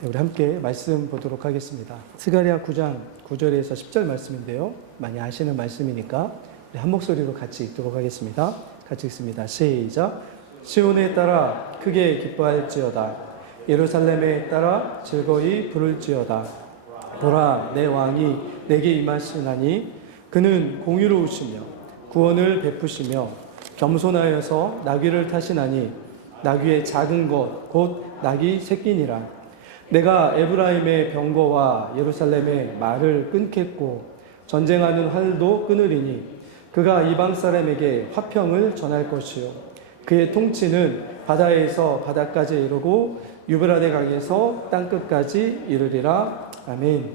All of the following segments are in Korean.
우리 함께 말씀 보도록 하겠습니다. 스가랴 9장 9절에서 10절 말씀인데요. 많이 아시는 말씀이니까 한 목소리로 같이 읽도록 하겠습니다. 같이 읽습니다. 시작. 시온에 따라 크게 기뻐할지어다. 예루살렘에 따라 즐거이 부를지어다. 보라, 내 왕이 내게 임하시나니 그는 공의로우시며 구원을 베푸시며 겸손하여서 나귀를 타시나니 나귀의 작은 것 곧 나귀 새끼니라. 내가 에브라임의 병거와 예루살렘의 말을 끊겠고 전쟁하는 활도 끊으리니 그가 이방 사람에게 화평을 전할 것이요 그의 통치는 바다에서 바다까지 이르고 유브라데 강에서 땅끝까지 이르리라. 아멘.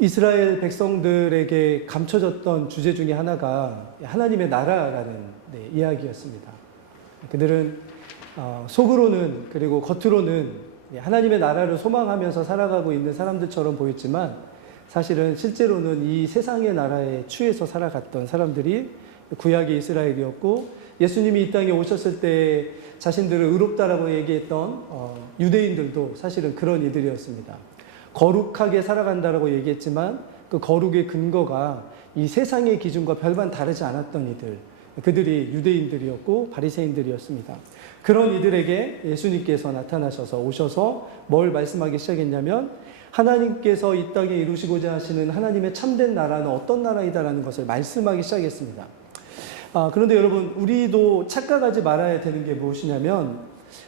이스라엘 백성들에게 감춰졌던 주제 중에 하나가 하나님의 나라라는 이야기였습니다. 그들은 속으로는 그리고 겉으로는 하나님의 나라를 소망하면서 살아가고 있는 사람들처럼 보였지만 사실은 실제로는 이 세상의 나라에 취해서 살아갔던 사람들이 구약의 이스라엘이었고, 예수님이 이 땅에 오셨을 때 자신들을 의롭다라고 얘기했던 유대인들도 사실은 그런 이들이었습니다. 거룩하게 살아간다라고 얘기했지만 그 거룩의 근거가 이 세상의 기준과 별반 다르지 않았던 이들, 그들이 유대인들이었고 바리새인들이었습니다. 그런 이들에게 예수님께서 나타나셔서 오셔서 뭘 말씀하기 시작했냐면 하나님께서 이 땅에 이루시고자 하시는 하나님의 참된 나라는 어떤 나라이다라는 것을 말씀하기 시작했습니다. 그런데 여러분, 우리도 착각하지 말아야 되는 게 무엇이냐면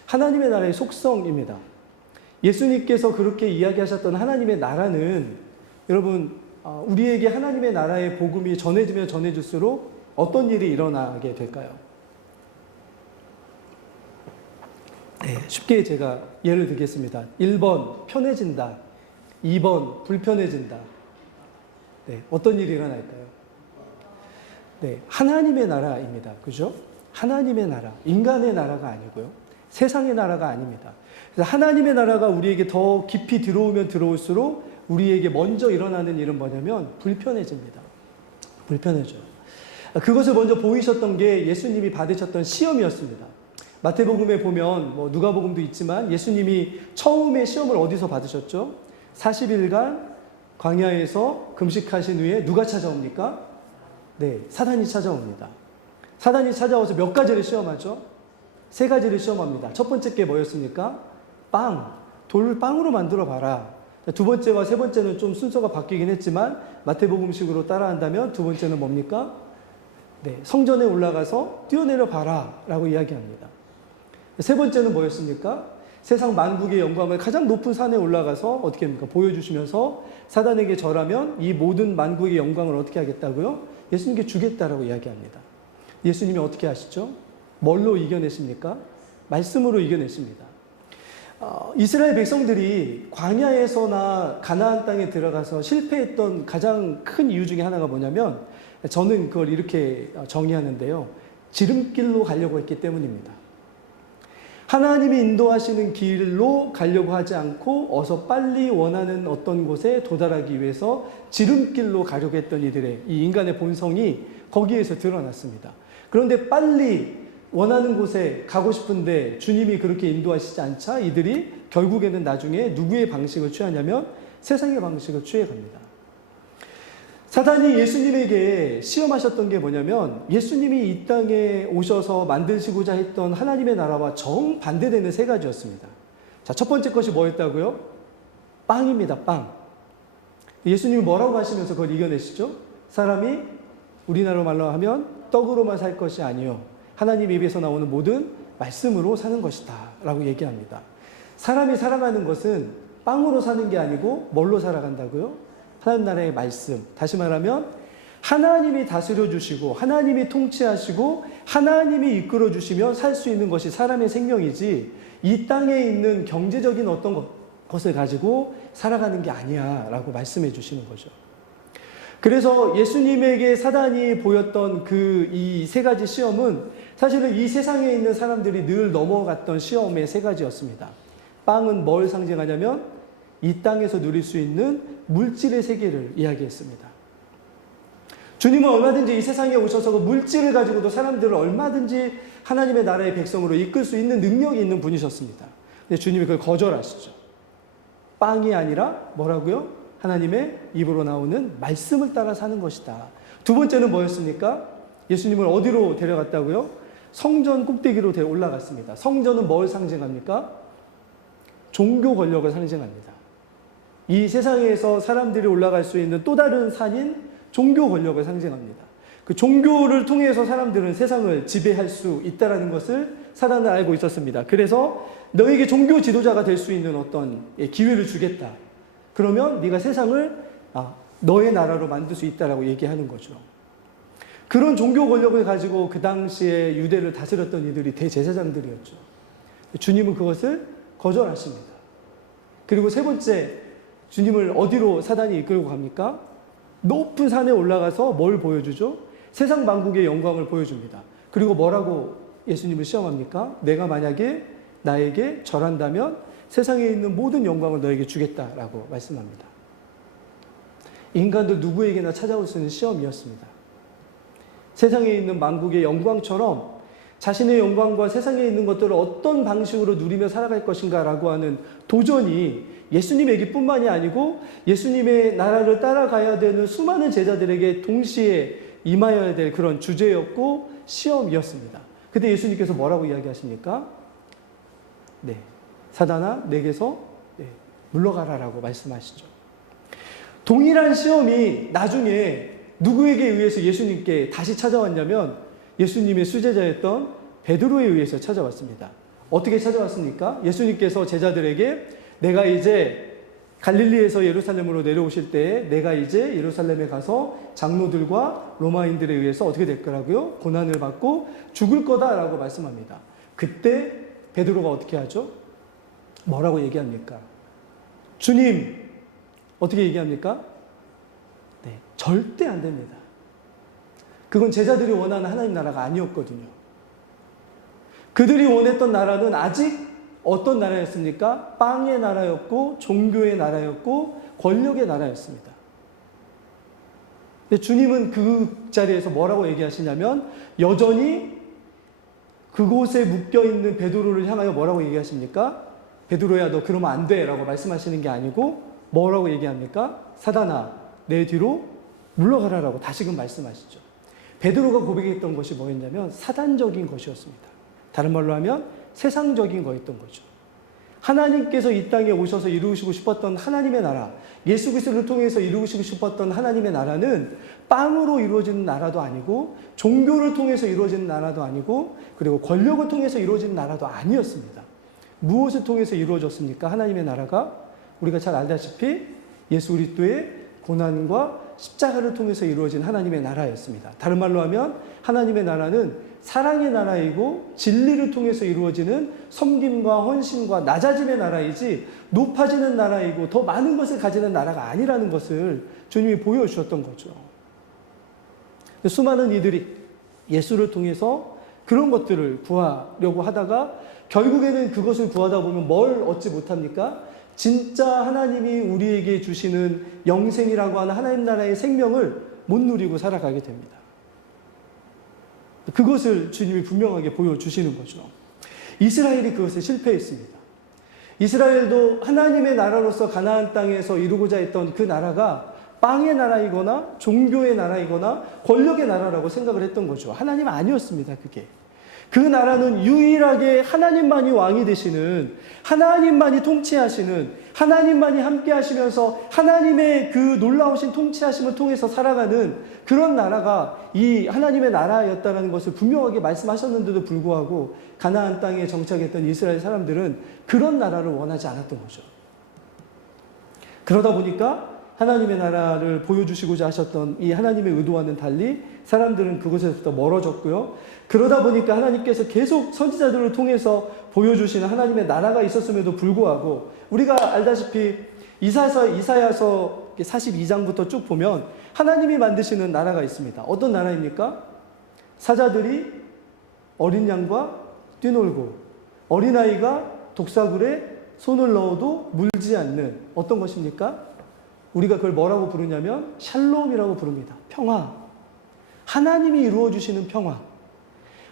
하나님의 나라의 속성입니다. 예수님께서 그렇게 이야기하셨던 하나님의 나라는 여러분, 우리에게 하나님의 나라의 복음이 전해지면 전해질수록 어떤 일이 일어나게 될까요? 네, 쉽게 제가 예를 들겠습니다. 1번 편해진다. 2번 불편해진다. 네, 어떤 일이 일어날까요? 네, 하나님의 나라입니다. 그죠? 하나님의 나라. 인간의 나라가 아니고요. 세상의 나라가 아닙니다. 그래서 하나님의 나라가 우리에게 더 깊이 들어오면 들어올수록 우리에게 먼저 일어나는 일은 뭐냐면 불편해집니다. 불편해져요. 그것을 먼저 보이셨던 게 예수님이 받으셨던 시험이었습니다. 마태복음에 보면 누가복음도 있지만 예수님이 처음에 시험을 어디서 받으셨죠? 40일간 광야에서 금식하신 후에 누가 찾아옵니까? 네, 사단이 찾아옵니다. 사단이 찾아와서 몇 가지를 시험하죠? 3가지를 시험합니다. 첫 번째 게 뭐였습니까? 돌을 빵으로 만들어 봐라. 두 번째와 세 번째는 좀 순서가 바뀌긴 했지만 마태복음식으로 따라한다면 두 번째는 뭡니까? 네, 성전에 올라가서 뛰어내려 봐라 라고 이야기합니다. 세 번째는 뭐였습니까? 세상 만국의 영광을 가장 높은 산에 올라가서 어떻게 합니까? 보여주시면서 사단에게 절하면 이 모든 만국의 영광을 어떻게 하겠다고요? 예수님께 주겠다라고 이야기합니다. 예수님이 어떻게 하시죠? 뭘로 이겨내십니까? 말씀으로 이겨내십니다. 이스라엘 백성들이 광야에서나 가나안 땅에 들어가서 실패했던 가장 큰 이유 중에 하나가 뭐냐면 저는 그걸 이렇게 정의하는데요. 지름길로 가려고 했기 때문입니다. 하나님이 인도하시는 길로 가려고 하지 않고 어서 빨리 원하는 어떤 곳에 도달하기 위해서 지름길로 가려고 했던 이들의 이 인간의 본성이 거기에서 드러났습니다. 그런데 빨리 원하는 곳에 가고 싶은데 주님이 그렇게 인도하시지 않자 이들이 결국에는 나중에 누구의 방식을 취하냐면 세상의 방식을 취해갑니다. 사단이 예수님에게 시험하셨던 게 뭐냐면 예수님이 이 땅에 오셔서 만드시고자 했던 하나님의 나라와 정반대되는 3가지였습니다. 자, 첫 번째 것이 뭐였다고요? 빵입니다. 빵. 예수님이 뭐라고 하시면서 그걸 이겨내시죠? 사람이 우리나라 말로 하면 떡으로만 살 것이 아니요 하나님 입에서 나오는 모든 말씀으로 사는 것이다 라고 얘기합니다. 사람이 살아가는 것은 빵으로 사는 게 아니고 뭘로 살아간다고요? 하나님 나라의 말씀. 다시 말하면 하나님이 다스려 주시고 하나님이 통치하시고 하나님이 이끌어 주시면 살 수 있는 것이 사람의 생명이지 이 땅에 있는 경제적인 어떤 것을 가지고 살아가는 게 아니야 라고 말씀해 주시는 거죠. 그래서 예수님에게 사단이 보였던 이 3가지 시험은 사실은 이 세상에 있는 사람들이 늘 넘어갔던 시험의 3가지였습니다. 빵은 뭘 상징하냐면 이 땅에서 누릴 수 있는 물질의 세계를 이야기했습니다. 주님은 얼마든지 이 세상에 오셔서 그 물질을 가지고도 사람들을 얼마든지 하나님의 나라의 백성으로 이끌 수 있는 능력이 있는 분이셨습니다. 근데 주님이 그걸 거절하시죠. 빵이 아니라 뭐라고요? 하나님의 입으로 나오는 말씀을 따라 사는 것이다. 두 번째는 뭐였습니까? 예수님을 어디로 데려갔다고요? 성전 꼭대기로 올라갔습니다. 성전은 뭘 상징합니까? 종교 권력을 상징합니다. 이 세상에서 사람들이 올라갈 수 있는 또 다른 산인 종교 권력을 상징합니다. 그 종교를 통해서 사람들은 세상을 지배할 수 있다는 것을 사단은 알고 있었습니다. 그래서 너에게 종교 지도자가 될 수 있는 어떤 기회를 주겠다. 그러면 네가 세상을 너의 나라로 만들 수 있다라고 얘기하는 거죠. 그런 종교 권력을 가지고 그 당시에 유대를 다스렸던 이들이 대제사장들이었죠. 주님은 그것을 거절하십니다. 그리고 세 번째, 주님을 어디로 사단이 이끌고 갑니까? 높은 산에 올라가서 뭘 보여주죠? 세상 만국의 영광을 보여줍니다. 그리고 뭐라고 예수님을 시험합니까? 내가 만약에 나에게 절한다면 세상에 있는 모든 영광을 너에게 주겠다라고 말씀합니다. 인간들 누구에게나 찾아올 수 있는 시험이었습니다. 세상에 있는 만국의 영광처럼 자신의 영광과 세상에 있는 것들을 어떤 방식으로 누리며 살아갈 것인가라고 하는 도전이 예수님에게 뿐만이 아니고 예수님의 나라를 따라가야 되는 수많은 제자들에게 동시에 임하여야 될 그런 주제였고 시험이었습니다. 그때 예수님께서 뭐라고 이야기하십니까? 네, 사단아 내게서 물러가라라고 말씀하시죠. 동일한 시험이 나중에 누구에게 의해서 예수님께 다시 찾아왔냐면 예수님의 수제자였던 베드로에 의해서 찾아왔습니다. 어떻게 찾아왔습니까? 예수님께서 제자들에게 내가 이제 갈릴리에서 예루살렘으로 내려오실 때에 내가 이제 예루살렘에 가서 장로들과 로마인들에 의해서 어떻게 될 거라고요? 고난을 받고 죽을 거다라고 말씀합니다. 그때 베드로가 어떻게 하죠? 뭐라고 얘기합니까? 주님, 어떻게 얘기합니까? 네, 절대 안 됩니다. 그건 제자들이 원하는 하나님 나라가 아니었거든요. 그들이 원했던 나라는 아직 어떤 나라였습니까? 빵의 나라였고 종교의 나라였고 권력의 나라였습니다. 근데 주님은 그 자리에서 뭐라고 얘기하시냐면 여전히 그곳에 묶여있는 베드로를 향하여 뭐라고 얘기하십니까? 베드로야 너 그러면 안 돼 라고 말씀하시는 게 아니고 뭐라고 얘기합니까? 사단아 내 뒤로 물러가라라고 다시금 말씀하시죠. 베드로가 고백했던 것이 뭐였냐면 사단적인 것이었습니다. 다른 말로 하면 세상적인 거였던 거죠. 하나님께서 이 땅에 오셔서 이루시고 싶었던 하나님의 나라, 예수 그리스도를 통해서 이루시고 싶었던 하나님의 나라는 빵으로 이루어지는 나라도 아니고 종교를 통해서 이루어지는 나라도 아니고 그리고 권력을 통해서 이루어지는 나라도 아니었습니다. 무엇을 통해서 이루어졌습니까? 하나님의 나라가 우리가 잘 알다시피 예수 그리스도의 고난과 십자가를 통해서 이루어진 하나님의 나라였습니다. 다른 말로 하면 하나님의 나라는 사랑의 나라이고 진리를 통해서 이루어지는 섬김과 헌신과 낮아짐의 나라이지 높아지는 나라이고 더 많은 것을 가지는 나라가 아니라는 것을 주님이 보여주셨던 거죠. 수많은 이들이 예수를 통해서 그런 것들을 구하려고 하다가 결국에는 그것을 구하다 보면 뭘 얻지 못합니까? 진짜 하나님이 우리에게 주시는 영생이라고 하는 하나님 나라의 생명을 못 누리고 살아가게 됩니다. 그것을 주님이 분명하게 보여주시는 거죠. 이스라엘이 그것에 실패했습니다. 이스라엘도 하나님의 나라로서 가나안 땅에서 이루고자 했던 그 나라가 빵의 나라이거나 종교의 나라이거나 권력의 나라라고 생각을 했던 거죠. 하나님 아니었습니다, 그게. 그 나라는 유일하게 하나님만이 왕이 되시는, 하나님만이 통치하시는, 하나님만이 함께 하시면서 하나님의 그 놀라우신 통치하심을 통해서 살아가는 그런 나라가 이 하나님의 나라였다는 것을 분명하게 말씀하셨는데도 불구하고 가나안 땅에 정착했던 이스라엘 사람들은 그런 나라를 원하지 않았던 거죠. 그러다 보니까 하나님의 나라를 보여주시고자 하셨던 이 하나님의 의도와는 달리 사람들은 그곳에서부터 멀어졌고요. 그러다 보니까 하나님께서 계속 선지자들을 통해서 보여주시는 하나님의 나라가 있었음에도 불구하고 우리가 알다시피 이사야서 42장부터 쭉 보면 하나님이 만드시는 나라가 있습니다. 어떤 나라입니까? 사자들이 어린 양과 뛰놀고 어린아이가 독사굴에 손을 넣어도 물지 않는 어떤 것입니까? 우리가 그걸 뭐라고 부르냐면 샬롬이라고 부릅니다. 평화. 하나님이 이루어주시는 평화,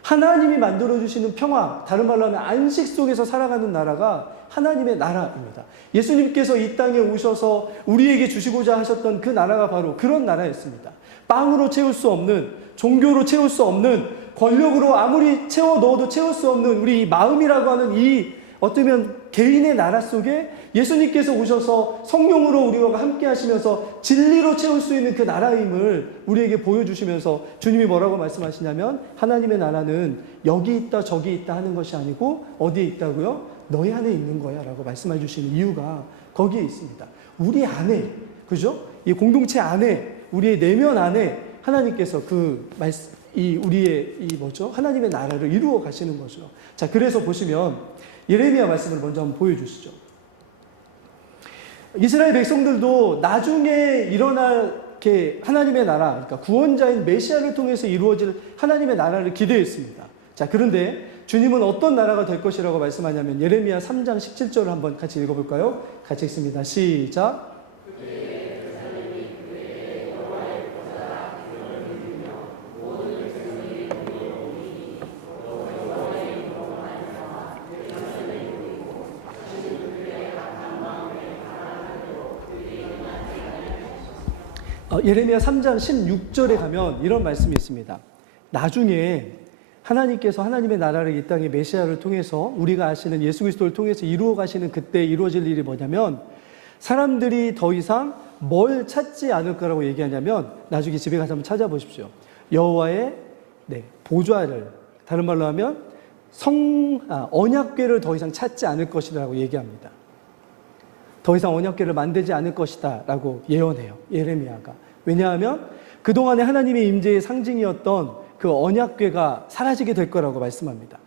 하나님이 만들어주시는 평화, 다른 말로 하면 안식 속에서 살아가는 나라가 하나님의 나라입니다. 예수님께서 이 땅에 오셔서 우리에게 주시고자 하셨던 그 나라가 바로 그런 나라였습니다. 빵으로 채울 수 없는, 종교로 채울 수 없는, 권력으로 아무리 채워 넣어도 채울 수 없는 우리 마음이라고 하는 이 어쩌면 개인의 나라 속에 예수님께서 오셔서 성령으로 우리와 함께 하시면서 진리로 채울 수 있는 그 나라임을 우리에게 보여주시면서 주님이 뭐라고 말씀하시냐면 하나님의 나라는 여기 있다 저기 있다 하는 것이 아니고 어디에 있다고요? 너희 안에 있는 거야 라고 말씀해 주시는 이유가 거기에 있습니다. 우리 안에, 그죠? 이 공동체 안에, 우리의 내면 안에 하나님께서 우리의 하나님의 나라를 이루어 가시는 거죠. 자, 그래서 보시면 예레미야 말씀을 먼저 한번 보여주시죠. 이스라엘 백성들도 나중에 일어날 하나님의 나라, 그러니까 구원자인 메시아를 통해서 이루어질 하나님의 나라를 기대했습니다. 자, 그런데 주님은 어떤 나라가 될 것이라고 말씀하냐면 예레미야 3장 17절을 한번 같이 읽어볼까요? 같이 읽습니다. 시작. 예레미야 3장 16절에 가면 이런 말씀이 있습니다. 나중에 하나님께서 하나님의 나라를 이 땅에 메시아를 통해서 우리가 아시는 예수 그리스도를 통해서 이루어 가시는 그때 이루어질 일이 뭐냐면 사람들이 더 이상 뭘 찾지 않을 거라고 얘기하냐면 나중에 집에 가서 한번 찾아보십시오. 여호와의 보좌를, 다른 말로 하면 언약궤를 더 이상 찾지 않을 것이라고 얘기합니다. 더 이상 언약궤를 만들지 않을 것이다 라고 예언해요, 예레미야가. 왜냐하면 그동안에 하나님의 임재의 상징이었던 그 언약궤가 사라지게 될 거라고 말씀합니다.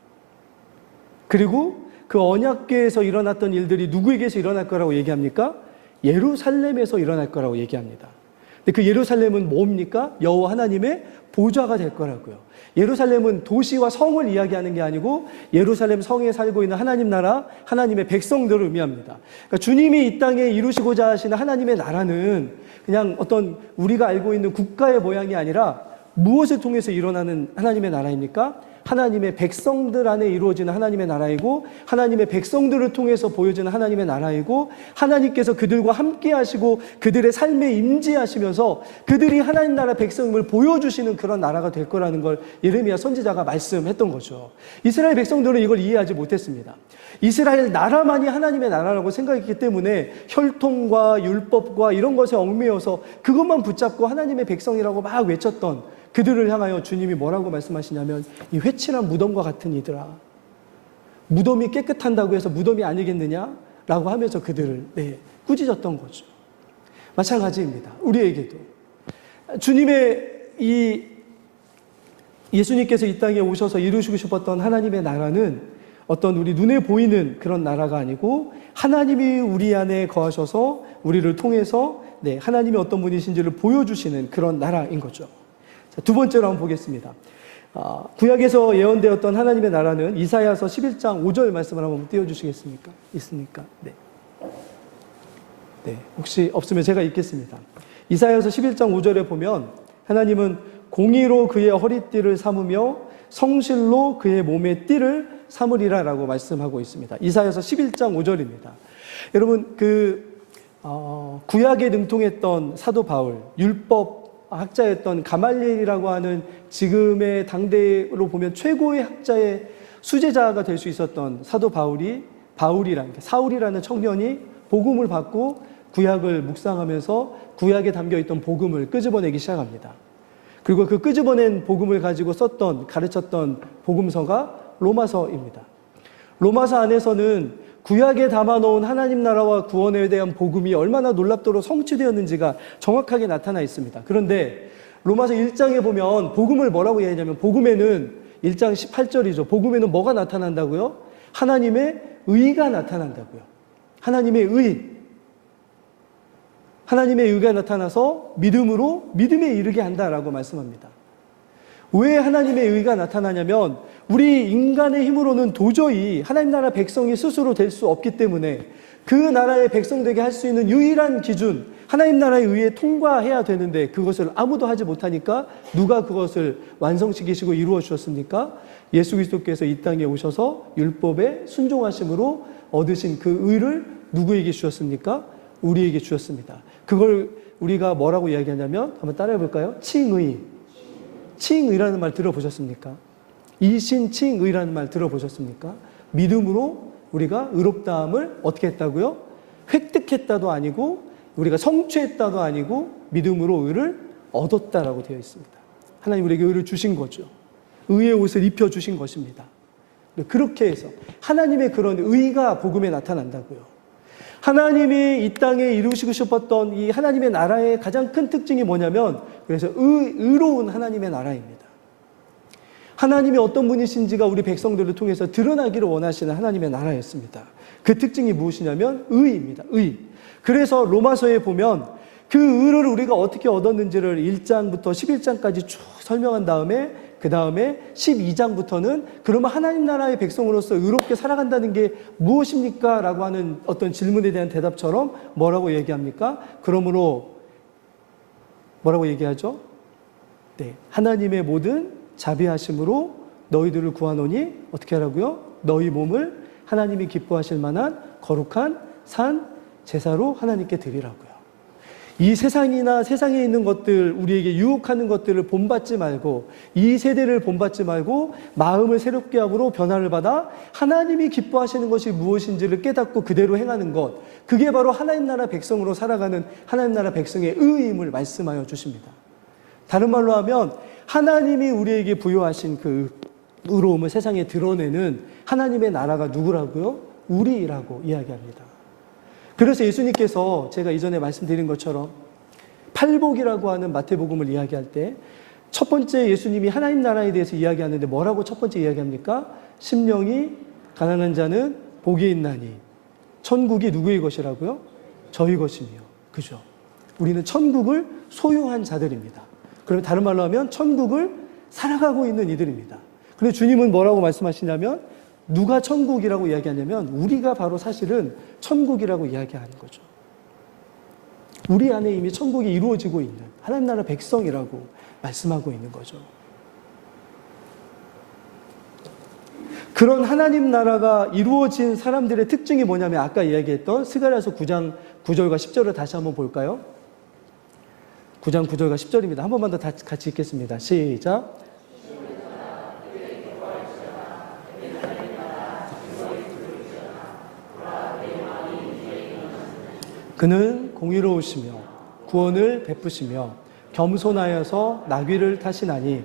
그리고 그 언약궤에서 일어났던 일들이 누구에게서 일어날 거라고 얘기합니까? 예루살렘에서 일어날 거라고 얘기합니다. 근데 그 예루살렘은 뭡니까? 여호와 하나님의 보좌가 될 거라고요. 예루살렘은 도시와 성을 이야기하는 게 아니고 예루살렘 성에 살고 있는 하나님 나라, 하나님의 백성들을 의미합니다. 그러니까 주님이 이 땅에 이루시고자 하시는 하나님의 나라는 그냥 어떤 우리가 알고 있는 국가의 모양이 아니라 무엇을 통해서 일어나는 하나님의 나라입니까? 하나님의 백성들 안에 이루어지는 하나님의 나라이고 하나님의 백성들을 통해서 보여지는 하나님의 나라이고 하나님께서 그들과 함께 하시고 그들의 삶에 임재하시면서 그들이 하나님 나라 백성임을 보여주시는 그런 나라가 될 거라는 걸 예레미야 선지자가 말씀했던 거죠. 이스라엘 백성들은 이걸 이해하지 못했습니다. 이스라엘 나라만이 하나님의 나라라고 생각했기 때문에 혈통과 율법과 이런 것에 얽매여서 그것만 붙잡고 하나님의 백성이라고 막 외쳤던 그들을 향하여 주님이 뭐라고 말씀하시냐면 이 회칠한 무덤과 같은 이들아, 무덤이 깨끗한다고 해서 무덤이 아니겠느냐라고 하면서 그들을 꾸짖었던 거죠. 마찬가지입니다. 우리에게도 예수님께서 이 땅에 오셔서 이루시고 싶었던 하나님의 나라는 어떤 우리 눈에 보이는 그런 나라가 아니고 하나님이 우리 안에 거하셔서 우리를 통해서 하나님이 어떤 분이신지를 보여주시는 그런 나라인 거죠. 자, 두 번째로 한번 보겠습니다. 구약에서 예언되었던 하나님의 나라는 이사야서 11장 5절 말씀을 한번 띄워주시겠습니까? 있습니까? 네. 혹시 없으면 제가 읽겠습니다. 이사야서 11장 5절에 보면 하나님은 공의로 그의 허리띠를 삼으며 성실로 그의 몸의 띠를 삼으리라 라고 말씀하고 있습니다. 이사야서 11장 5절입니다. 여러분, 구약에 능통했던 사도 바울, 율법 학자였던 가말리엘이라고 하는 지금의 당대로 보면 최고의 학자의 수제자가 될 수 있었던 사도 사울이라는 청년이 복음을 받고 구약을 묵상하면서 구약에 담겨있던 복음을 끄집어내기 시작합니다. 그리고 그 끄집어낸 복음을 가지고 가르쳤던 복음서가 로마서입니다. 로마서 안에서는 구약에 담아놓은 하나님 나라와 구원에 대한 복음이 얼마나 놀랍도록 성취되었는지가 정확하게 나타나 있습니다. 그런데 로마서 1장에 보면 복음을 뭐라고 얘기하냐면 복음에는 1장 18절이죠. 복음에는 뭐가 나타난다고요? 하나님의 의가 나타난다고요. 하나님의 의가 나타나서 믿음에 이르게 한다라고 말씀합니다. 왜 하나님의 의가 나타나냐면 우리 인간의 힘으로는 도저히 하나님 나라 백성이 스스로 될 수 없기 때문에 그 나라의 백성 되게 할 수 있는 유일한 기준, 하나님 나라의 의에 통과해야 되는데 그것을 아무도 하지 못하니까 누가 그것을 완성시키시고 이루어 주셨습니까? 예수 그리스도께서 이 땅에 오셔서 율법에 순종하심으로 얻으신 그 의를 누구에게 주셨습니까? 우리에게 주셨습니다. 그걸 우리가 뭐라고 이야기하냐면 한번 따라해 볼까요? 칭의. 칭의라는 말 들어보셨습니까? 이신칭의라는 말 들어보셨습니까? 믿음으로 우리가 의롭다함을 어떻게 했다고요? 획득했다도 아니고 우리가 성취했다도 아니고 믿음으로 의를 얻었다라고 되어 있습니다. 하나님 우리에게 의를 주신 거죠. 의의 옷을 입혀주신 것입니다. 그렇게 해서 하나님의 그런 의가 복음에 나타난다고요. 하나님이 이 땅에 이루시고 싶었던 이 하나님의 나라의 가장 큰 특징이 뭐냐면 그래서 의로운 하나님의 나라입니다. 하나님이 어떤 분이신지가 우리 백성들을 통해서 드러나기를 원하시는 하나님의 나라였습니다. 그 특징이 무엇이냐면 의입니다. 의. 그래서 로마서에 보면 그 의를 우리가 어떻게 얻었는지를 1장부터 11장까지 쭉 설명한 다음에 그 다음에 12장부터는 그러면 하나님 나라의 백성으로서 의롭게 살아간다는 게 무엇입니까? 라고 하는 어떤 질문에 대한 대답처럼 뭐라고 얘기합니까? 그러므로 뭐라고 얘기하죠? 네, 하나님의 모든 자비하심으로 너희들을 구하노니 어떻게 하라고요? 너희 몸을 하나님이 기뻐하실 만한 거룩한 산 제사로 하나님께 드리라고요. 이 세상이나 세상에 있는 것들, 우리에게 유혹하는 것들을 본받지 말고 이 세대를 본받지 말고 마음을 새롭게 함으로 변화를 받아 하나님이 기뻐하시는 것이 무엇인지를 깨닫고 그대로 행하는 것, 그게 바로 하나님 나라 백성으로 살아가는 하나님 나라 백성의 의임을 말씀하여 주십니다. 다른 말로 하면 하나님이 우리에게 부여하신 그 의로움을 세상에 드러내는 하나님의 나라가 누구라고요? 우리라고 이야기합니다. 그래서 예수님께서 제가 이전에 말씀드린 것처럼 팔복이라고 하는 마태복음을 이야기할 때 첫 번째 예수님이 하나님 나라에 대해서 이야기하는데 뭐라고 첫 번째 이야기합니까? 심령이 가난한 자는 복이 있나니 천국이 누구의 것이라고요? 저희 것이며. 그죠? 우리는 천국을 소유한 자들입니다. 그러면 다른 말로 하면 천국을 살아가고 있는 이들입니다. 그런데 주님은 뭐라고 말씀하시냐면 누가 천국이라고 이야기하냐면 우리가 바로 사실은 천국이라고 이야기하는 거죠. 우리 안에 이미 천국이 이루어지고 있는 하나님 나라 백성이라고 말씀하고 있는 거죠. 그런 하나님 나라가 이루어진 사람들의 특징이 뭐냐면 아까 이야기했던 스가랴서 9장 9절과 10절을 다시 한번 볼까요? 9장 9절과 10절입니다. 한 번만 더 같이 읽겠습니다. 시작. 그는 공의로우시며 구원을 베푸시며 겸손하여서 나귀를 타시나니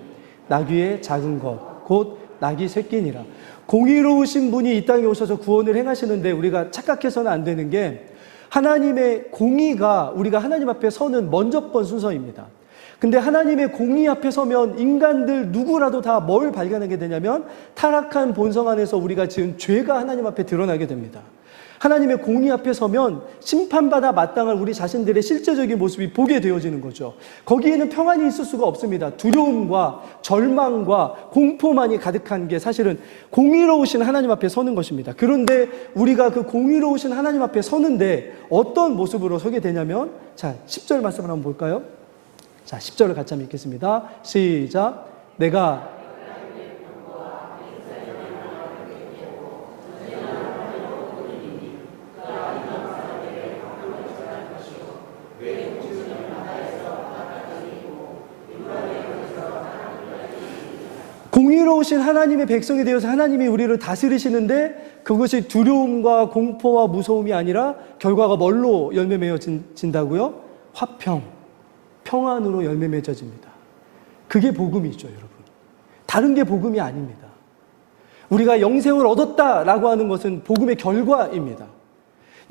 나귀의 작은 것 곧 나귀 새끼니라. 공의로우신 분이 이 땅에 오셔서 구원을 행하시는데 우리가 착각해서는 안 되는 게 하나님의 공의가 우리가 하나님 앞에 서는 먼저번 순서입니다. 근데 하나님의 공의 앞에 서면 인간들 누구라도 다 뭘 발견하게 되냐면 타락한 본성 안에서 우리가 지은 죄가 하나님 앞에 드러나게 됩니다. 하나님의 공의 앞에 서면 심판받아 마땅할 우리 자신들의 실제적인 모습이 보게 되어지는 거죠. 거기에는 평안이 있을 수가 없습니다. 두려움과 절망과 공포만이 가득한 게 사실은 공의로우신 하나님 앞에 서는 것입니다. 그런데 우리가 그 공의로우신 하나님 앞에 서는데 어떤 모습으로 서게 되냐면 자, 10절 말씀을 한번 볼까요? 자, 10절을 같이 한번 읽겠습니다. 시작. 내가 공의로우신 하나님의 백성이 되어서 하나님이 우리를 다스리시는데 그것이 두려움과 공포와 무서움이 아니라 결과가 뭘로 열매 맺어진다고요? 화평, 평안으로 열매 맺어집니다. 그게 복음이죠, 여러분. 다른 게 복음이 아닙니다. 우리가 영생을 얻었다라고 하는 것은 복음의 결과입니다.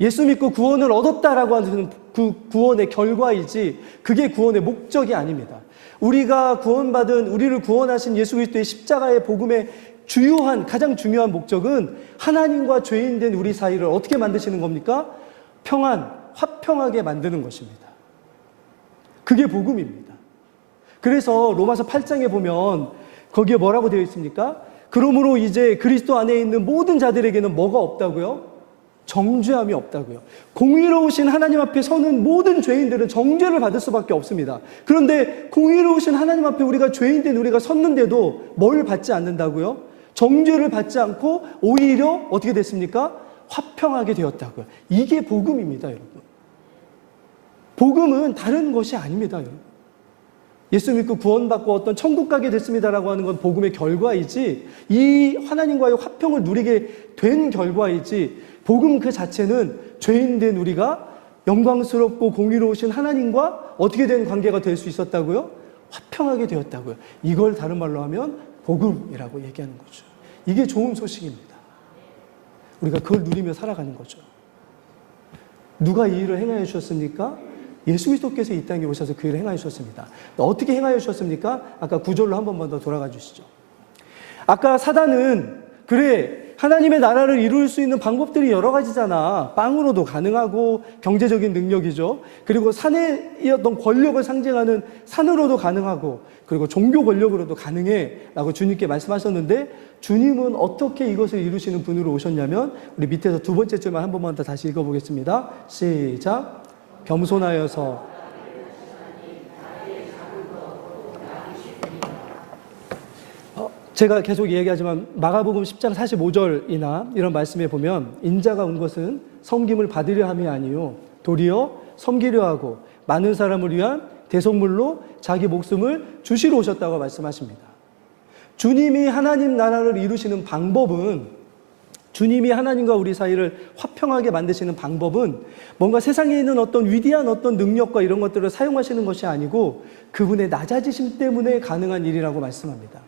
예수 믿고 구원을 얻었다라고 하는 그 구원의 결과이지 그게 구원의 목적이 아닙니다. 우리가 구원받은 우리를 구원하신 예수 그리스도의 십자가의 복음의 주요한 가장 중요한 목적은 하나님과 죄인된 우리 사이를 어떻게 만드시는 겁니까? 평안, 화평하게 만드는 것입니다. 그게 복음입니다. 그래서 로마서 8장에 보면 거기에 뭐라고 되어 있습니까? 그러므로 이제 그리스도 안에 있는 모든 자들에게는 뭐가 없다고요? 정죄함이 없다고요. 공의로우신 하나님 앞에 서는 모든 죄인들은 정죄를 받을 수밖에 없습니다. 그런데 공의로우신 하나님 앞에 우리가 죄인된 우리가 섰는데도 뭘 받지 않는다고요? 정죄를 받지 않고 오히려 어떻게 됐습니까? 화평하게 되었다고요. 이게 복음입니다, 여러분. 복음은 다른 것이 아닙니다, 여러분. 예수 믿고 구원받고 어떤 천국 가게 됐습니다라고 하는 건 복음의 결과이지, 이 하나님과의 화평을 누리게 된 결과이지, 복음 그 자체는 죄인된 우리가 영광스럽고 공의로우신 하나님과 어떻게 된 관계가 될 수 있었다고요? 화평하게 되었다고요. 이걸 다른 말로 하면 복음이라고 얘기하는 거죠. 이게 좋은 소식입니다. 우리가 그걸 누리며 살아가는 거죠. 누가 이 일을 행하여 주셨습니까? 예수 그리스도께서 이 땅에 오셔서 그 일을 행하여 주셨습니다. 어떻게 행하여 주셨습니까? 아까 구절로 한 번만 더 돌아가 주시죠. 아까 사단은 그래, 하나님의 나라를 이룰 수 있는 방법들이 여러 가지잖아. 빵으로도 가능하고 경제적인 능력이죠. 그리고 산의 어떤 권력을 상징하는 산으로도 가능하고, 그리고 종교 권력으로도 가능해 라고 주님께 말씀하셨는데, 주님은 어떻게 이것을 이루시는 분으로 오셨냐면, 우리 밑에서 두 번째 줄만 한 번만 더 다시 읽어보겠습니다. 시작. 겸손하여서 제가 계속 이야기하지만 마가복음 10장 45절이나 이런 말씀에 보면 인자가 온 것은 섬김을 받으려 함이 아니요 도리어 섬기려 하고 많은 사람을 위한 대속물로 자기 목숨을 주시러 오셨다고 말씀하십니다. 주님이 하나님 나라를 이루시는 방법은, 주님이 하나님과 우리 사이를 화평하게 만드시는 방법은 뭔가 세상에 있는 어떤 위대한 어떤 능력과 이런 것들을 사용하시는 것이 아니고 그분의 낮아지심 때문에 가능한 일이라고 말씀합니다.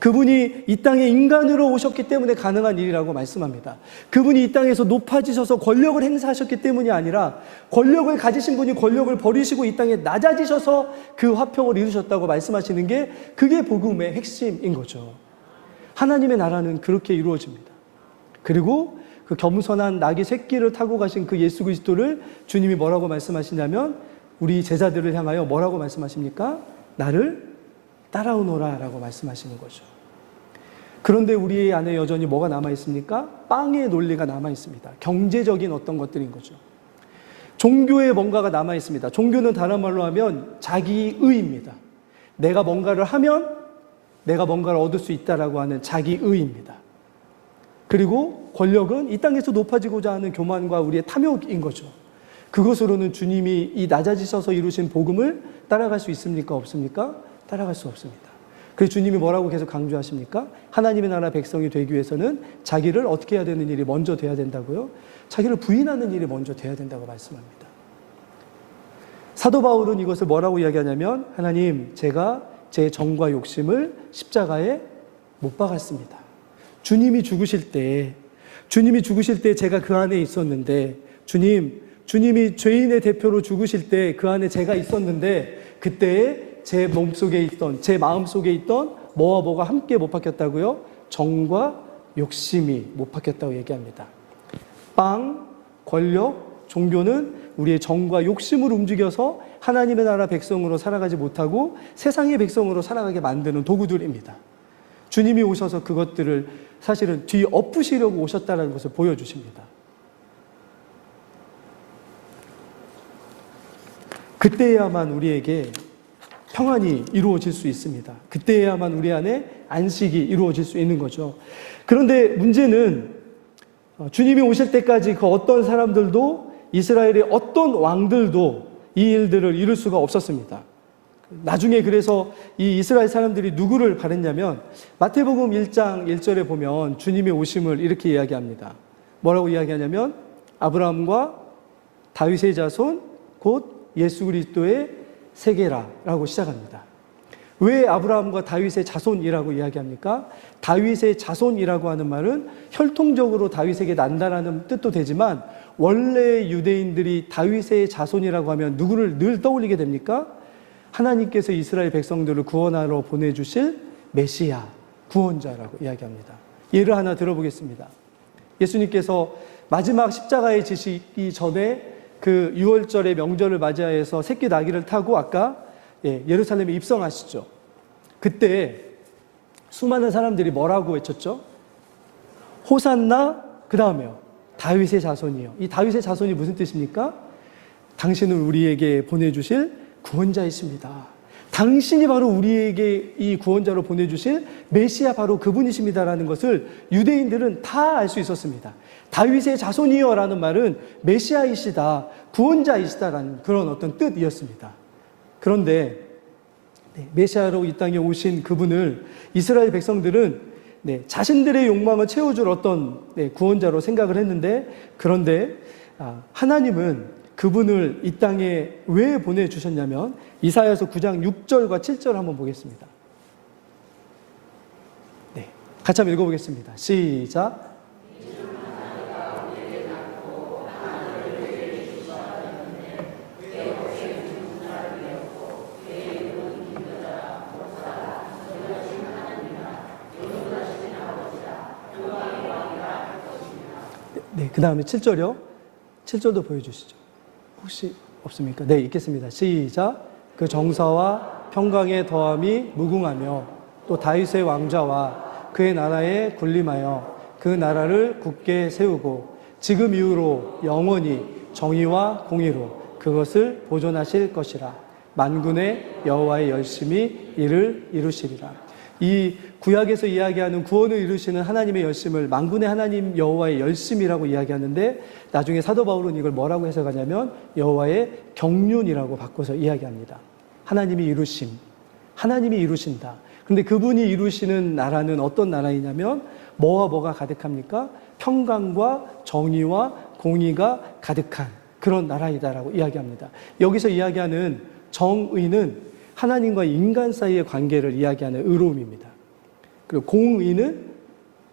그분이 이 땅에 인간으로 오셨기 때문에 가능한 일이라고 말씀합니다. 그분이 이 땅에서 높아지셔서 권력을 행사하셨기 때문이 아니라 권력을 가지신 분이 권력을 버리시고 이 땅에 낮아지셔서 그 화평을 이루셨다고 말씀하시는 게, 그게 복음의 핵심인 거죠. 하나님의 나라는 그렇게 이루어집니다. 그리고 그 겸손한 낙이 새끼를 타고 가신 그 예수 그리스도를 주님이 뭐라고 말씀하시냐면, 우리 제자들을 향하여 뭐라고 말씀하십니까? 나를 따라오너라 라고 말씀하시는 거죠. 그런데 우리 안에 여전히 뭐가 남아있습니까? 빵의 논리가 남아있습니다. 경제적인 어떤 것들인 거죠. 종교의 뭔가가 남아있습니다. 종교는 다른 말로 하면 자기의입니다. 내가 뭔가를 하면 내가 뭔가를 얻을 수 있다라고 하는 자기의입니다. 그리고 권력은 이 땅에서 높아지고자 하는 교만과 우리의 탐욕인 거죠. 그것으로는 주님이 이 낮아지셔서 이루신 복음을 따라갈 수 있습니까? 없습니까? 따라갈 수 없습니다. 그래서 주님이 뭐라고 계속 강조하십니까? 하나님의 나라 백성이 되기 위해서는 자기를 어떻게 해야 되는 일이 먼저 돼야 된다고요? 자기를 부인하는 일이 먼저 돼야 된다고 말씀합니다. 사도 바울은 이것을 뭐라고 이야기하냐면, 하나님, 제가 제 정과 욕심을 십자가에 못 박았습니다. 주님이 죽으실 때 제가 그 안에 있었는데, 주님이 죄인의 대표로 죽으실 때 그 안에 제가 있었는데, 그때에 제 몸속에 있던, 제 마음속에 있던 뭐와 뭐가 함께 못 박혔다고요? 정과 욕심이 못 박혔다고 얘기합니다. 빵, 권력, 종교는 우리의 정과 욕심을 움직여서 하나님의 나라 백성으로 살아가지 못하고 세상의 백성으로 살아가게 만드는 도구들입니다. 주님이 오셔서 그것들을 사실은 뒤엎으시려고 오셨다는 것을 보여주십니다. 그때야만 우리에게 평안이 이루어질 수 있습니다. 그때야만 우리 안에 안식이 이루어질 수 있는 거죠. 그런데 문제는 주님이 오실 때까지 그 어떤 사람들도, 이스라엘의 어떤 왕들도 이 일들을 이룰 수가 없었습니다. 나중에 그래서 이 이스라엘 사람들이 누구를 바랬냐면, 마태복음 1장 1절에 보면 주님의 오심을 이렇게 이야기합니다. 뭐라고 이야기하냐면, 아브라함과 다윗의 자손 곧 예수 그리스도의 세계라라고 시작합니다. 왜 아브라함과 다윗의 자손이라고 이야기합니까? 다윗의 자손이라고 하는 말은 혈통적으로 다윗에게 난다라는 뜻도 되지만, 원래 유대인들이 다윗의 자손이라고 하면 누구를 늘 떠올리게 됩니까? 하나님께서 이스라엘 백성들을 구원하러 보내주실 메시아, 구원자라고 이야기합니다. 예를 하나 들어보겠습니다. 예수님께서 마지막 십자가에 지시기 전에 그 6월절의 명절을 맞이해서 새끼 나귀를 타고 아까 예루살렘에 입성하시죠. 그때 수많은 사람들이 뭐라고 외쳤죠? 호산나, 그 다음에요. 다윗의 자손이요. 이 다윗의 자손이 무슨 뜻입니까? 당신은 우리에게 보내주실 구원자이십니다. 당신이 바로 우리에게 이 구원자로 보내주실 메시아 바로 그분이십니다라는 것을 유대인들은 다 알 수 있었습니다. 다윗의 자손이여라는 말은 메시아이시다, 구원자이시다라는 그런 어떤 뜻이었습니다. 그런데 메시아로 이 땅에 오신 그분을 이스라엘 백성들은 자신들의 욕망을 채워줄 어떤 구원자로 생각을 했는데, 그런데 하나님은 그분을 이 땅에 왜 보내주셨냐면 이사야서 9장 6절과 7절 한번 보겠습니다. 네, 같이 한번 읽어보겠습니다. 시작. 네, 그 다음에 7절이요. 7절도 보여주시죠. 혹시 없습니까? 네, 읽겠습니다. 시작. 그 정사와 평강의 더함이 무궁하며 또 다윗의 왕좌와 그의 나라에 군림하여 그 나라를 굳게 세우고 지금 이후로 영원히 정의와 공의로 그것을 보존하실 것이라. 만군의 여호와의 열심히 이를 이루시리라. 이 구약에서 이야기하는 구원을 이루시는 하나님의 열심을 만군의 하나님 여호와의 열심이라고 이야기하는데, 나중에 사도 바울은 이걸 뭐라고 해석하냐면 여호와의 경륜이라고 바꿔서 이야기합니다. 하나님이 이루심, 하나님이 이루신다. 그런데 그분이 이루시는 나라는 어떤 나라이냐면 뭐와 뭐가 가득합니까? 평강과 정의와 공의가 가득한 그런 나라이다라고 이야기합니다. 여기서 이야기하는 정의는 하나님과 인간 사이의 관계를 이야기하는 의로움입니다. 그리고 공의는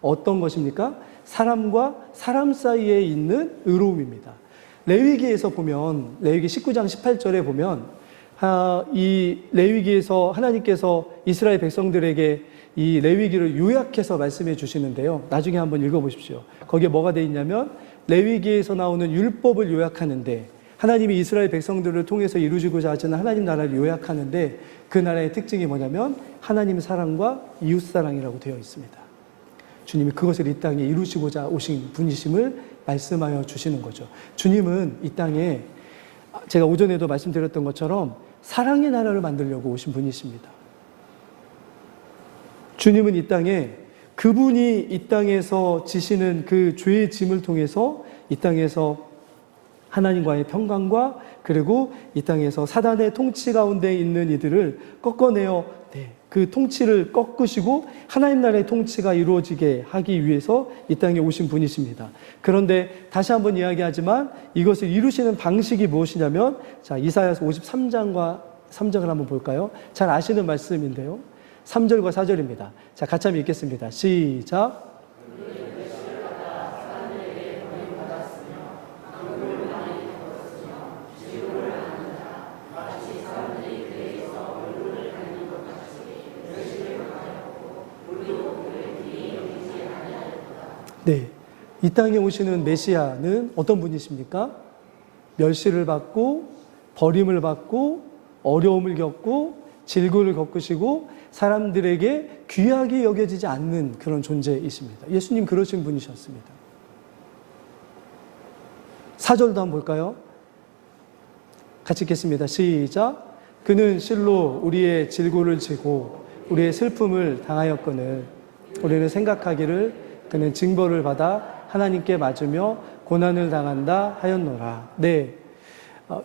어떤 것입니까? 사람과 사람 사이에 있는 의로움입니다. 레위기에서 보면, 레위기 19장 18절에 보면 이 레위기에서 하나님께서 이스라엘 백성들에게 이 레위기를 요약해서 말씀해 주시는데요. 나중에 한번 읽어보십시오. 거기에 뭐가 되어 있냐면 레위기에서 나오는 율법을 요약하는데, 하나님이 이스라엘 백성들을 통해서 이루시고자 하시는 하나님 나라를 요약하는데, 그 나라의 특징이 뭐냐면 하나님의 사랑과 이웃 사랑이라고 되어 있습니다. 주님이 그것을 이 땅에 이루시고자 오신 분이심을 말씀하여 주시는 거죠. 주님은 이 땅에 제가 오전에도 말씀드렸던 것처럼 사랑의 나라를 만들려고 오신 분이십니다. 주님은 이 땅에 그분이 이 땅에서 지시는 그 죄의 짐을 통해서 이 땅에서 하나님과의 평강과 그리고 이 땅에서 사단의 통치 가운데 있는 이들을 꺾어내어 그 통치를 꺾으시고 하나님 나라의 통치가 이루어지게 하기 위해서 이 땅에 오신 분이십니다. 그런데 다시 한번 이야기하지만 이것을 이루시는 방식이 무엇이냐면, 자, 이사야서 53장과 3절을 한번 볼까요? 잘 아시는 말씀인데요. 3절과 4절입니다. 자, 같이 한번 읽겠습니다. 시작. 네, 이 땅에 오시는 메시아는 어떤 분이십니까? 멸시를 받고 버림을 받고 어려움을 겪고 질고를 겪으시고 사람들에게 귀하게 여겨지지 않는 그런 존재이십니다. 예수님 그러신 분이셨습니다. 4절도 한번 볼까요? 같이 읽겠습니다. 시작. 그는 실로 우리의 질고를 지고 우리의 슬픔을 당하였거늘 우리는 생각하기를 그는 징벌을 받아 하나님께 맞으며 고난을 당한다 하였노라. 네,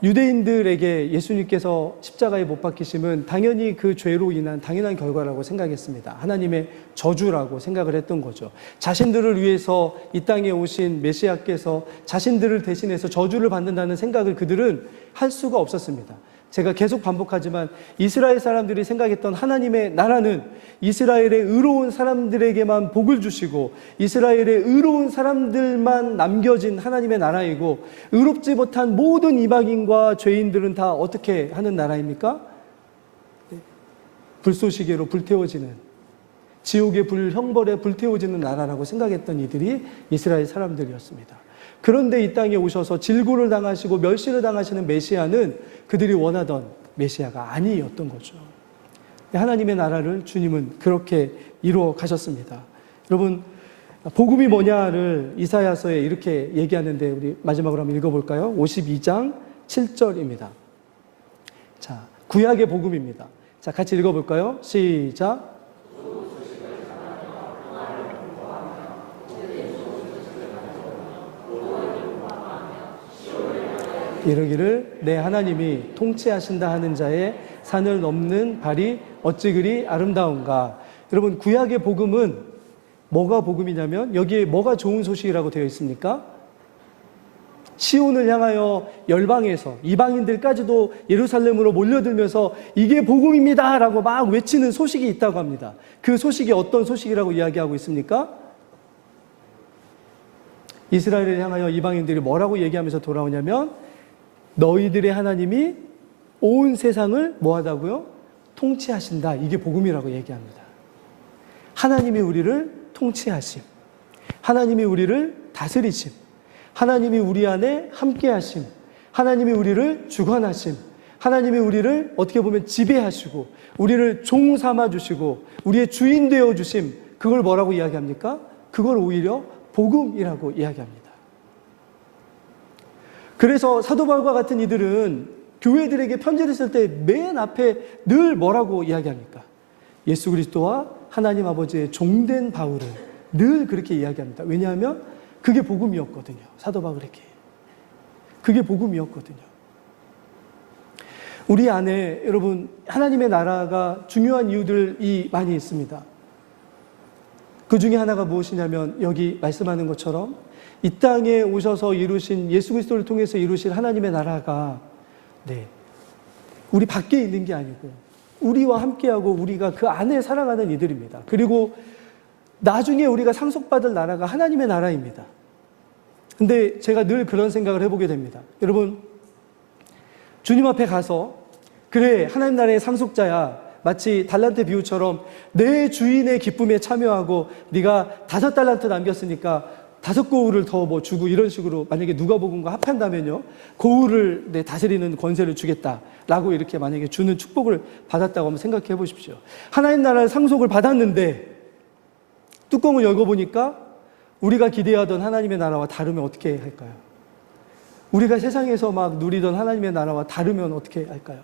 유대인들에게 예수님께서 십자가에 못 박히심은 당연히 그 죄로 인한 당연한 결과라고 생각했습니다. 하나님의 저주라고 생각을 했던 거죠. 자신들을 위해서 이 땅에 오신 메시아께서 자신들을 대신해서 저주를 받는다는 생각을 그들은 할 수가 없었습니다. 제가 계속 반복하지만 이스라엘 사람들이 생각했던 하나님의 나라는 이스라엘의 의로운 사람들에게만 복을 주시고 이스라엘의 의로운 사람들만 남겨진 하나님의 나라이고, 의롭지 못한 모든 이방인과 죄인들은 다 어떻게 하는 나라입니까? 불쏘시개로 불태워지는, 지옥의 형벌에 불태워지는 나라라고 생각했던 이들이 이스라엘 사람들이었습니다. 그런데 이 땅에 오셔서 질고를 당하시고 멸시를 당하시는 메시아는 그들이 원하던 메시아가 아니었던 거죠. 하나님의 나라를 주님은 그렇게 이루어 가셨습니다. 여러분, 복음이 뭐냐를 이사야서에 이렇게 얘기하는데 우리 마지막으로 한번 읽어볼까요? 52장 7절입니다. 자, 구약의 복음입니다. 자, 같이 읽어볼까요? 시작. 이르기를 내 하나님이 통치하신다 하는 자의 산을 넘는 발이 어찌 그리 아름다운가. 여러분, 구약의 복음은 뭐가 복음이냐면 여기에 뭐가 좋은 소식이라고 되어 있습니까? 시온을 향하여 열방에서 이방인들까지도 예루살렘으로 몰려들면서 이게 복음입니다 라고 막 외치는 소식이 있다고 합니다. 그 소식이 어떤 소식이라고 이야기하고 있습니까? 이스라엘을 향하여 이방인들이 뭐라고 얘기하면서 돌아오냐면 너희들의 하나님이 온 세상을 뭐하다고요? 통치하신다. 이게 복음이라고 얘기합니다. 하나님이 우리를 통치하심, 하나님이 우리를 다스리심, 하나님이 우리 안에 함께하심, 하나님이 우리를 주관하심, 하나님이 우리를 어떻게 보면 지배하시고 우리를 종 삼아주시고 우리의 주인 되어주심, 그걸 뭐라고 이야기합니까? 그걸 오히려 복음이라고 이야기합니다. 그래서 사도 바울과 같은 이들은 교회들에게 편지를 쓸 때 맨 앞에 늘 뭐라고 이야기합니까? 예수 그리스도와 하나님 아버지의 종된 바울을 늘 그렇게 이야기합니다. 왜냐하면 그게 복음이었거든요. 사도 바울에게. 그게 복음이었거든요. 우리 안에 여러분 하나님의 나라가 중요한 이유들이 많이 있습니다. 그 중에 하나가 무엇이냐면 여기 말씀하는 것처럼 이 땅에 오셔서 이루신 예수 그리스도를 통해서 이루신 하나님의 나라가 우리 밖에 있는 게 아니고 우리와 함께하고 우리가 그 안에 살아가는 이들입니다. 그리고 나중에 우리가 상속받을 나라가 하나님의 나라입니다. 근데 제가 늘 그런 생각을 해보게 됩니다. 여러분, 주님 앞에 가서 그래 하나님 나라의 상속자야, 마치 달란트 비유처럼 내 주인의 기쁨에 참여하고 네가 5달란트 남겼으니까 5고울을 더 뭐 주고 이런 식으로 만약에 누가복음과 합한다면요, 고울을 다스리는 권세를 주겠다라고 이렇게 만약에 주는 축복을 받았다고 한번 생각해 보십시오. 하나님 나라의 상속을 받았는데 뚜껑을 열어보니까 우리가 기대하던 하나님의 나라와 다르면 어떻게 할까요? 우리가 세상에서 막 누리던 하나님의 나라와 다르면 어떻게 할까요?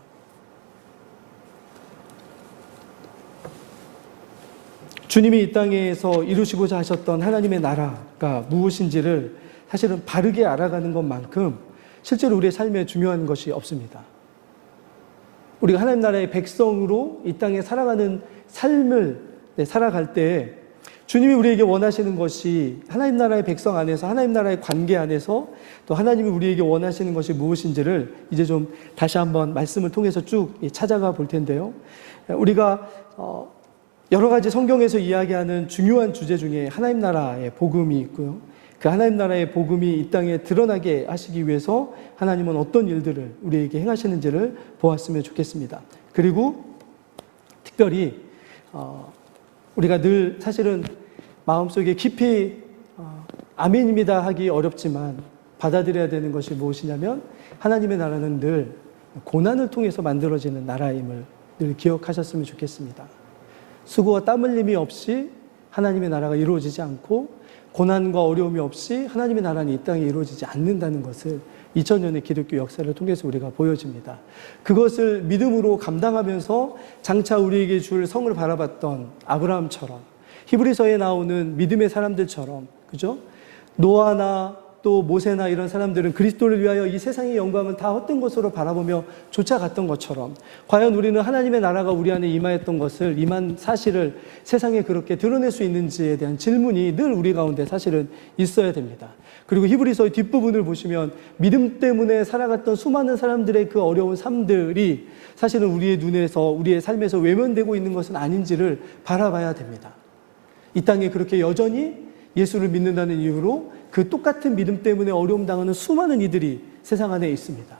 주님이 이 땅에서 이루시고자 하셨던 하나님의 나라가 무엇인지를 사실은 바르게 알아가는 것만큼 실제로 우리의 삶에 중요한 것이 없습니다. 우리가 하나님 나라의 백성으로 이 땅에 살아가는 삶을 살아갈 때 주님이 우리에게 원하시는 것이 하나님 나라의 백성 안에서 하나님 나라의 관계 안에서 또 하나님이 우리에게 원하시는 것이 무엇인지를 이제 좀 다시 한번 말씀을 통해서 쭉 찾아가 볼 텐데요. 우리가 여러 가지 성경에서 이야기하는 중요한 주제 중에 하나님 나라의 복음이 있고요. 그 하나님 나라의 복음이 이 땅에 드러나게 하시기 위해서 하나님은 어떤 일들을 우리에게 행하시는지를 보았으면 좋겠습니다. 그리고 특별히 우리가 늘 사실은 마음속에 깊이 아멘입니다 하기 어렵지만 받아들여야 되는 것이 무엇이냐면 하나님의 나라는 늘 고난을 통해서 만들어지는 나라임을 늘 기억하셨으면 좋겠습니다. 수고와 땀 흘림이 없이 하나님의 나라가 이루어지지 않고 고난과 어려움이 없이 하나님의 나라는 이 땅에 이루어지지 않는다는 것을 2000년의 기독교 역사를 통해서 우리가 보여집니다. 그것을 믿음으로 감당하면서 장차 우리에게 줄 성을 바라봤던 아브라함처럼, 히브리서에 나오는 믿음의 사람들처럼, 그죠? 노아나 또 모세나 이런 사람들은 그리스도를 위하여 이 세상의 영광은 다 헛된 것으로 바라보며 쫓아갔던 것처럼, 과연 우리는 하나님의 나라가 우리 안에 임하였던 것을, 임한 사실을 세상에 그렇게 드러낼 수 있는지에 대한 질문이 늘 우리 가운데 사실은 있어야 됩니다. 그리고 히브리서의 뒷부분을 보시면 믿음 때문에 살아갔던 수많은 사람들의 그 어려운 삶들이 사실은 우리의 눈에서, 우리의 삶에서 외면되고 있는 것은 아닌지를 바라봐야 됩니다. 이 땅에 그렇게 여전히 예수를 믿는다는 이유로 그 똑같은 믿음 때문에 어려움 당하는 수많은 이들이 세상 안에 있습니다.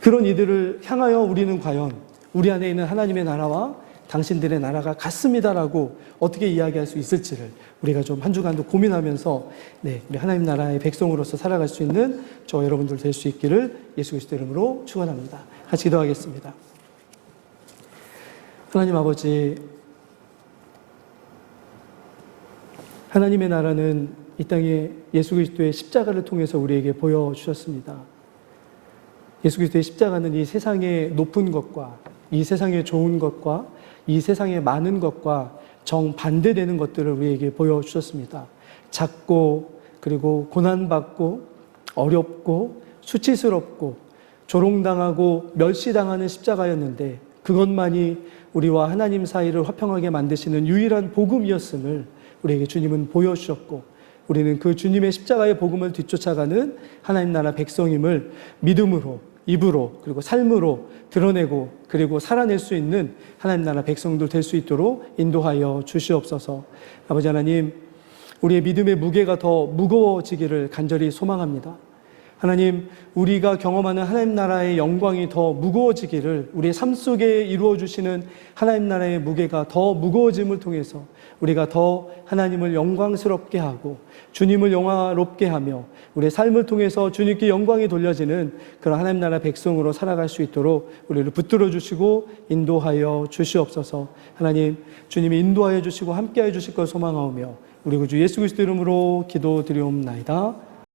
그런 이들을 향하여 우리는 과연 우리 안에 있는 하나님의 나라와 당신들의 나라가 같습니다라고 어떻게 이야기할 수 있을지를 우리가 좀 한 주간도 고민하면서 우리 하나님 나라의 백성으로서 살아갈 수 있는 저 여러분들 될 수 있기를 예수 그리스도 이름으로 축원합니다. 같이 기도하겠습니다. 하나님 아버지, 하나님의 나라는 이 땅에 예수 그리스도의 십자가를 통해서 우리에게 보여주셨습니다. 예수 그리스도의 십자가는 이 세상의 높은 것과 이 세상의 좋은 것과 이 세상의 많은 것과 정반대되는 것들을 우리에게 보여주셨습니다. 작고 그리고 고난받고 어렵고 수치스럽고 조롱당하고 멸시당하는 십자가였는데 그것만이 우리와 하나님 사이를 화평하게 만드시는 유일한 복음이었음을 우리에게 주님은 보여주셨고 우리는 그 주님의 십자가의 복음을 뒤쫓아가는 하나님 나라 백성임을 믿음으로, 입으로, 그리고 삶으로 드러내고 그리고 살아낼 수 있는 하나님 나라 백성들 될 수 있도록 인도하여 주시옵소서. 아버지 하나님, 우리의 믿음의 무게가 더 무거워지기를 간절히 소망합니다. 하나님, 우리가 경험하는 하나님 나라의 영광이 더 무거워지기를, 우리의 삶 속에 이루어 주시는 하나님 나라의 무게가 더 무거워짐을 통해서 우리가 더 하나님을 영광스럽게 하고 주님을 영화롭게 하며 우리의 삶을 통해서 주님께 영광이 돌려지는 그런 하나님 나라 백성으로 살아갈 수 있도록 우리를 붙들어 주시고 인도하여 주시옵소서. 하나님, 주님이 인도하여 주시고 함께하여 주실 걸 소망하오며 우리 구주 예수 그리스도 이름으로 기도드리옵나이다.